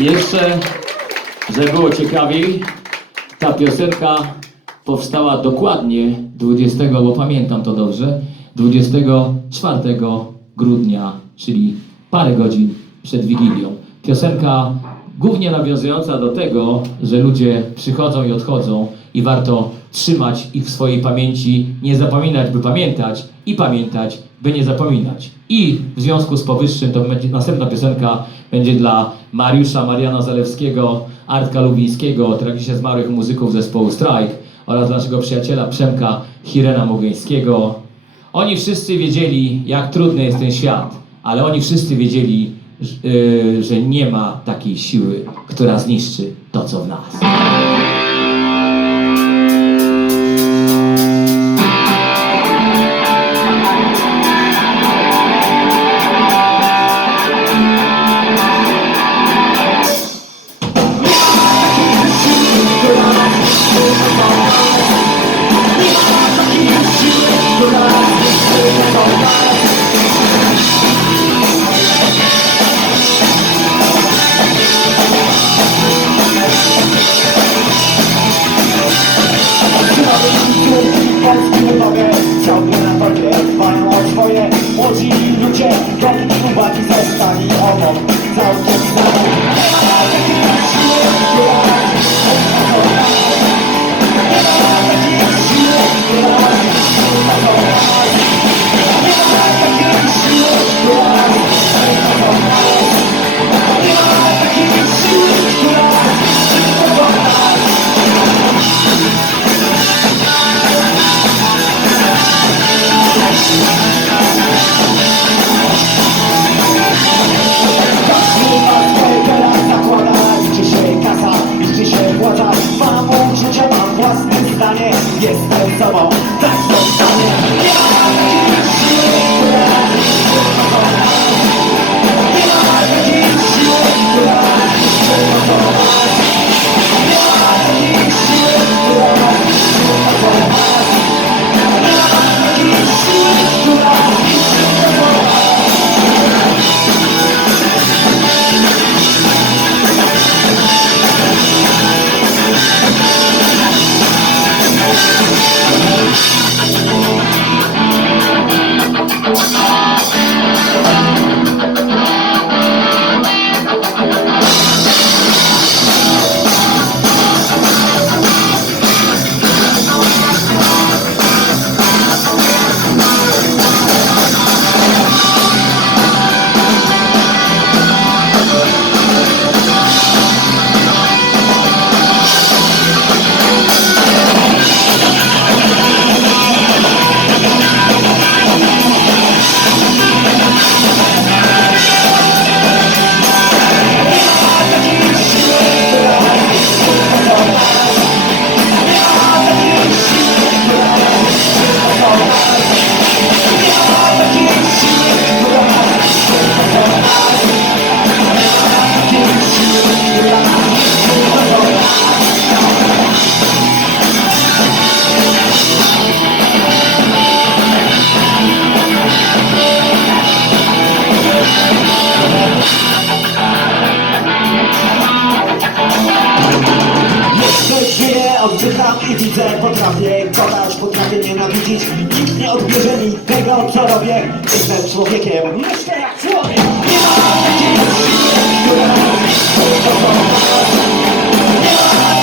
Jeszcze, żeby było ciekawiej, ta piosenka powstała dokładnie 20, bo pamiętam to dobrze, 24 grudnia, czyli parę godzin przed Wigilią. Piosenka głównie nawiązująca do tego, że ludzie przychodzą i odchodzą i warto trzymać ich w swojej pamięci, nie zapominać, by pamiętać i pamiętać, by nie zapominać. I w związku z powyższym to będzie, następna piosenka będzie dla Mariusza Mariana Zalewskiego, Artka Lubińskiego, tragicznie zmarłych muzyków zespołu Strike oraz naszego przyjaciela Przemka Hirena Mogeńskiego. Oni wszyscy wiedzieli, jak trudny jest ten świat, ale oni wszyscy wiedzieli, yy, że nie ma takiej siły, która zniszczy to, co w nas. so oddycham i widzę Potrafię kochać, potrafię nienawidzić. Nikt nie odbierze mi tego, co robię. Jestem człowiekiem, myślę jak człowiek. Nie ma takiej która Nie ma